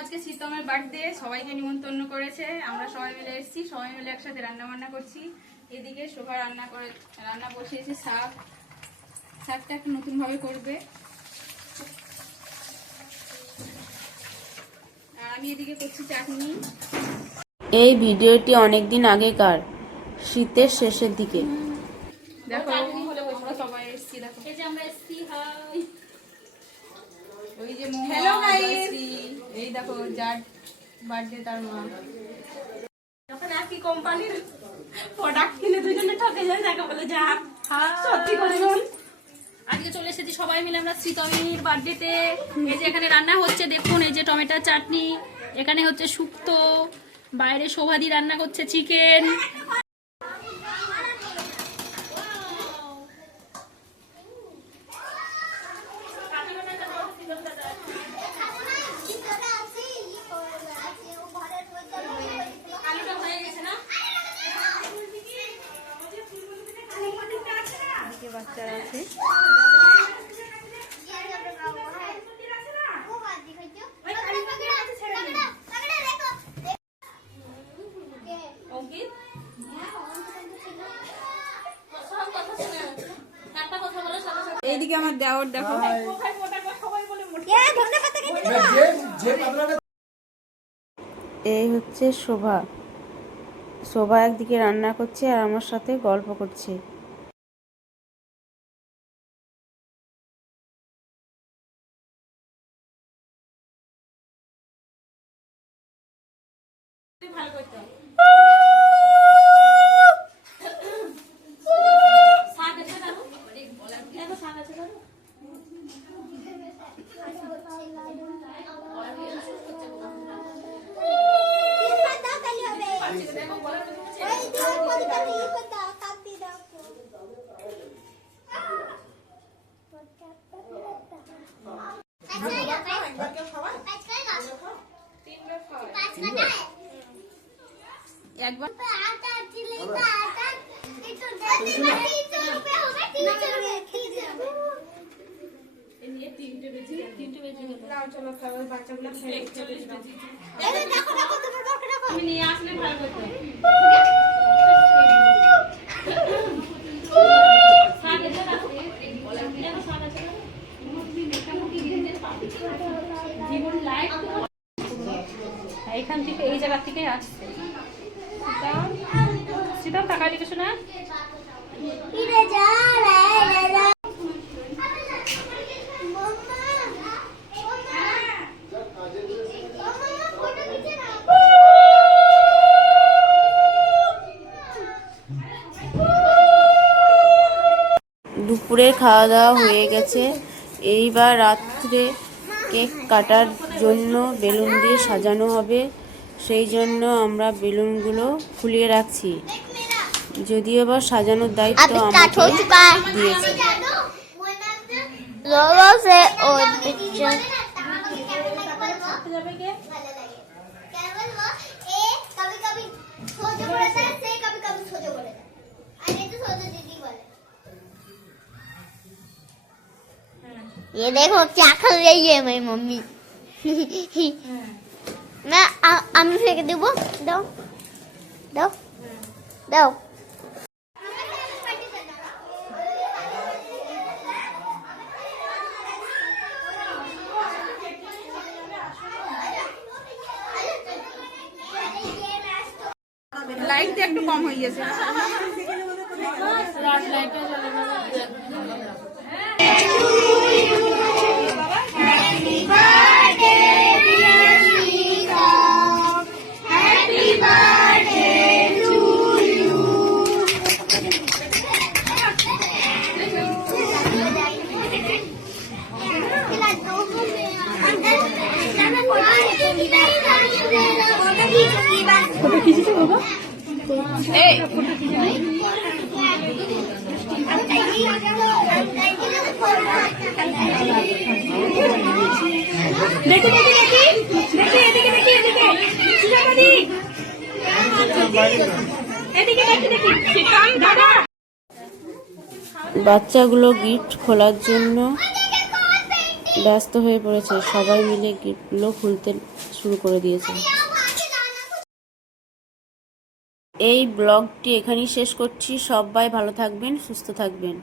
আজকে শীতমের বার্থডে, সবাইকে নিমন্ত্রণ করেছে। আমরা সবাই মিলে এসেছি, সবাই মিলে একসাথে রান্না বান্না করছি। এদিকে শোভা রান্না বসিয়েছি শাকটা একটু নতুন ভাবে করবে, আর আমি এদিকে করছি চাটনি। এই ভিডিওটি অনেকদিন আগেকার, শীতের শেষের দিকে। দেখো আমরা সবাই এসেছি, দেখো এই যে আমরা এসেছি। হাই, ওই যে হ্যালো গাইস, এই দেখো যার বার্থডে তার মা। যখন একই কোম্পানির প্রোডাক্ট কিনে দুজনে ঠকে যায়, তাকে বলে যা সত্যি করে বল। আজকে চলে এসেছি সবাই মিলে আমরা শীতমির বার্থডেতে। এই যে এখানে রান্না হচ্ছে, দেখুন এই যে টমেটোর চাটনি, এখানে হচ্ছে শুক্তো, বাইরে শোভাদি রান্না করছে চিকেন। বাচ্চারা আছে, এইদিকে আমার দেওর দেখো। এই হচ্ছে শোভা একদিকে রান্না করছে আর আমার সাথে গল্প করছে। একবার আমি নিয়ে আসলে ভালো করতো। এইখান থেকে এই জায়গা থেকে আসছে। সীতাম টাকা দিকে শোনা। দুপুরে খাওয়া দাওয়া হয়ে গেছে, এইবার রাত্রে কেক কাটার জন্য বেলুন দিয়ে সাজানো হবে। সেই জন্য আমরা বেলুনগুলো ফুলিয়ে রাখছি, যদিও বা সাজানোর দায়িত্ব আমাকে দিয়েছে। ये देखो क्या कर रही है मेरी मम्मी। मैं আমি ফেকে দেব। দাও দাও দাও। লাইটটা একটু কম হয়ে গেছে। দেখি দেখি দেখি দেখি এদিকে দেখি এদিকে সুজাতাদি এদিকে দেখি দেখি চিকন দাদা বাচ্চাগুলো গিফট খোলার জন্য ব্যস্ত হয়ে পড়েছে, সবাই মিলে গিফটগুলো খুলতে শুরু করে দিয়েছে। এই ব্লগটি এখানেই শেষ করছি। সবাই ভালো থাকবেন, সুস্থ থাকবেন।